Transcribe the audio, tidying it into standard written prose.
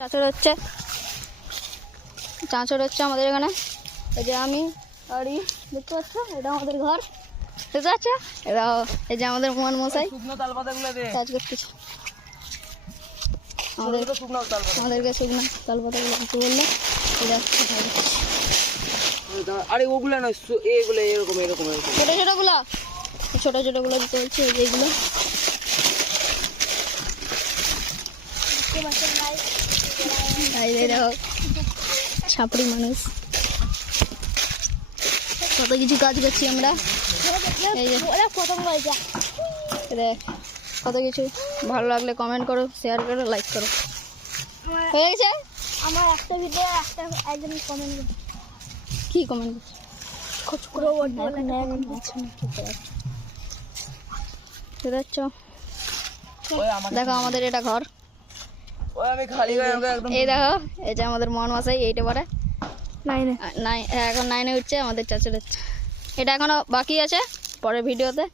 চাঁচড় হচ্ছে আমাদের এখানে। এই যে আমি আর দেখতে পাচ্ছ, এটা আমাদের ঘর দেখতে পাচ্ছ। এটা এই যে আমাদের মোহন মশাই কাজ করতেছে। আমাদেরকে শুকনো তালপাতাগুলো কিছু বললে আরে ওগুলো নয়, এগুলো এরকম এরকম এরকম ছোট ছোটগুলো দিতে হচ্ছে। এই যে এইগুলো দেখো, ছাপড়ি মানুষ কত কিছু কাজ করছি আমরা। এই যে দেখ কত কিছু। ভালো লাগলে কমেন্ট করো, শেয়ার করো, লাইক করো। হয়ে গেছে আমার একটা ভিডিও একজন কমেন্ট কি কমেন্ট দেখো আমাদের এটা ঘর। আমি খালি একদম এই দেখো, এই যে আমাদের মোহন মশাই, এইটা পরে এখন 9-এ উঠছে আমাদের চাচুর হচ্ছে। এটা এখনো বাকি আছে, পরের ভিডিওতে